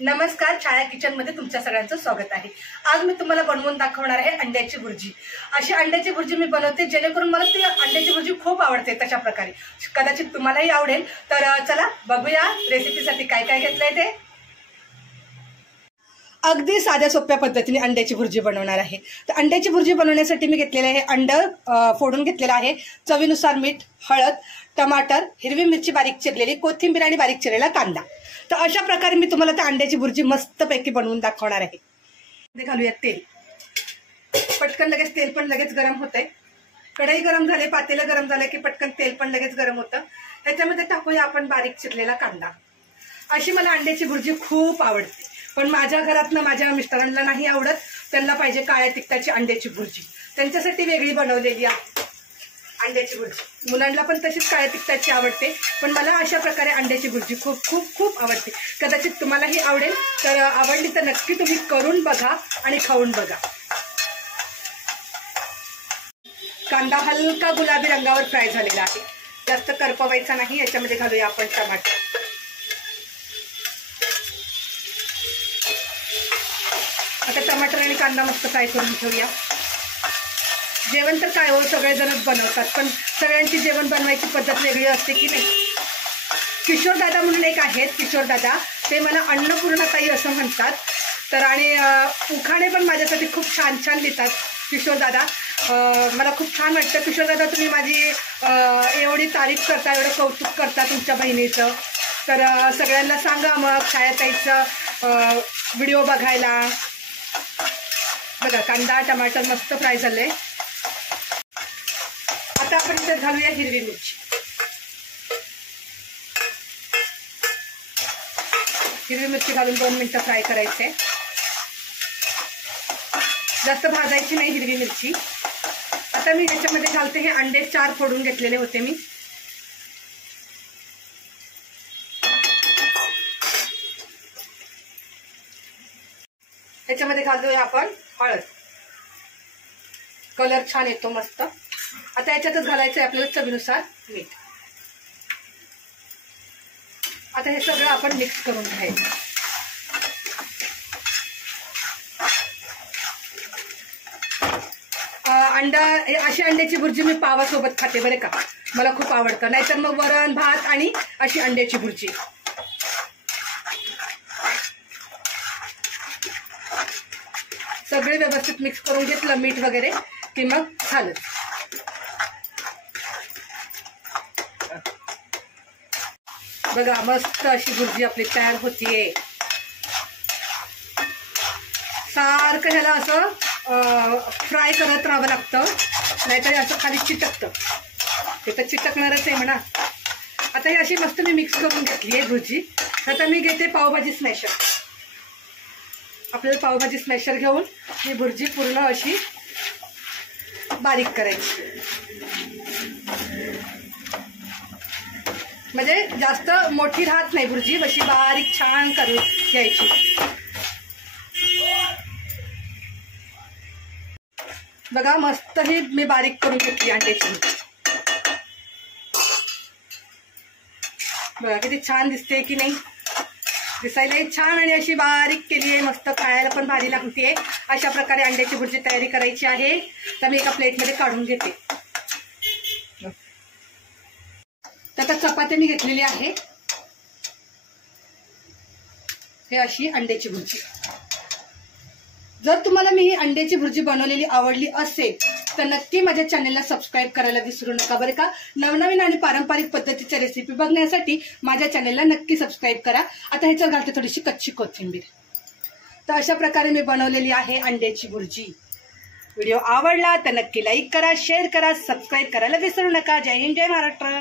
नमस्कार, छाया किचन मध्ये तुमच्या सगळ्यांचं स्वागत आहे। आज मी तुम्हाला बनवून दाखवणार आहे अंड्याची भुर्जी। अशी अंड्याची भुर्जी मी बनवते जेणेकरून मला ती अंड्याची भुर्जी खूप आवडते। तशा प्रकारे कदाचित तुम्हालाही आवडेल। तर चला बघूया रेसिपीसाठी काय काय घेतलंय ते। अगदी साध्या सोप्या पद्धतीने अंड्याची भुर्जी बनवणार आहे। तर अंड्याची भुर्जी बनवण्यासाठी मी घेतलेले आहे अंड फोडून घेतलेला आहे, चवीनुसार मीठ, हळद, टमाटर, हिरवी मिरची बारीक चिरलेली, कोथिंबीर आणि बारीक चिरलेला कांदा। तर अशा प्रकारे मी तुम्हाला त्या अंड्याची भुर्जी मस्तपैकी बनवून दाखवणार आहे। ते घालूया तेल। पटकन लगेच तेल पण लगेच गरम होतंय। कढई गरम झाले, पातेलं गरम झालं की पटकन तेल पण लगेच गरम होतं। त्याच्यामध्ये टाकूया आपण बारीक चिरलेला कांदा। अशी मला अंड्याची भुर्जी खूप आवडते, पण माझ्या घरातनं माझ्या मिस्टरांना नाही आवडत। त्यांना पाहिजे काळ्या तिखटाची अंड्याची भुर्जी, त्यांच्यासाठी वेगळी बनवलेली आहे अंड्याची भुर्जी। मुलांना पण तशीच काळ्या तिखटाची आवडते, पण मला अशा प्रकारे अंड्याची भुर्जी खूप खूप खूप आवडते। कदाचित तुम्हालाही आवडेल, तर आवडली तर नक्की तुम्ही करून बघा आणि खाऊन बघा। कांदा हलका गुलाबी रंगावर फ्राय झालेला आहे, जास्त करपवायचा नाही। याच्यामध्ये घालूया आपण टमाटर। आता टमाटर आणि कांदा मस्त फ्राय करून घेऊया। जेवण तर काय हो, सगळेजणच बनवतात, पण सगळ्यांची जेवण बनवायची पद्धत वेगळी असते की नाही। किशोर दादा म्हणून एक आहेत, किशोर दादा, ते मला अन्नपूर्णाताई असं म्हणतात। तर आणि उखाणे पण माझ्यासाठी खूप छान छान लिहितात किशोर दादा। मला खूप छान वाटतं किशोर दादा, तुम्ही माझी एवढी तारीफ करता, एवढं कौतुक करता तुमच्या बहिणीचं। तर सगळ्यांना सांगा मग छायाताईचं व्हिडिओ बघायला। बघा कांदा टमाटर मस्त फ्राय झाले। आता आपण इथे घालूया हिरवी मिरची। हिरवी मिरची घालून 2 मिनिटं फ्राय करायचे, जास्त भाजायची नाही हिरवी मिरची। आता मी याच्यामध्ये घालते हे अंडे 4 फोडून घेतलेले होते मी। याच्यामध्ये घालूया आपण हळद, कलर छान येतो मस्त। आता याच्यातच घालायचं आहे आपल्याला चवीनुसार मीठ। आता हे सगळं आपण मिक्स करून घ्यायचं। अशी अंड्याची भुर्जी मी पावासोबत खाते बरे का, मला खूप आवडतं। नाहीतर मग वरण भात आणि अशी अंड्याची भुर्जी। सगळे व्यवस्थित मिक्स करून घेतलं मीठ वगैरे की मग झालं। बघा मस्त अशी भुर्जी आपली तयार होतीये। सारखं ह्याला असं फ्राय करत राहावं लागतं, नाहीतर असं खाली चिटकतं। ते तर चिटकणारच आहे म्हणा। आता ही अशी मस्त मी मिक्स करून घेतली आहे भुर्जी। आता मी घेते पावभाजी स्मॅशर। आपल्याला पावभाजी स्मॅशर घेऊन ही भुर्जी पूर्ण अशी बारीक करायची, म्हणजे जास्त मोठी राहत नाही भुर्जी, अशी बारीक छान करून घ्यायची। बघा मस्त ही मी बारीक करून घेतली अंड्याची। बघा किती छान दिसते की नाही, दिसायलाही छान आणि अशी बारीक केली आहे मस्त, खायला पण भारी लागते। अशा प्रकारे अंड्याची भुर्जी तयारी करायची आहे। तर मी एका प्लेटमध्ये काढून घेते। तर आता चपाती मी घेतलेली आहे, हे अशी अंड्याची भुर्जी। जर तुम्हाला मी ही अंड्याची भुर्जी बनवलेली आवडली असेल तर नक्की माझ्या चॅनलला सबस्क्राईब करायला विसरू नका बरं का। नवनवीन आणि पारंपरिक पद्धतीच्या रेसिपी बघण्यासाठी माझ्या चॅनलला नक्की सबस्क्राईब करा। आता ह्याच्यात घालते थोडीशी कच्ची कोथिंबीर। तर अशा प्रकारे मी बनवलेली आहे अंड्याची भुर्जी। व्हिडिओ आवडला तर नक्की लाईक करा, शेअर करा, सबस्क्राईब करायला विसरू नका। जय हिंद, जय महाराष्ट्र।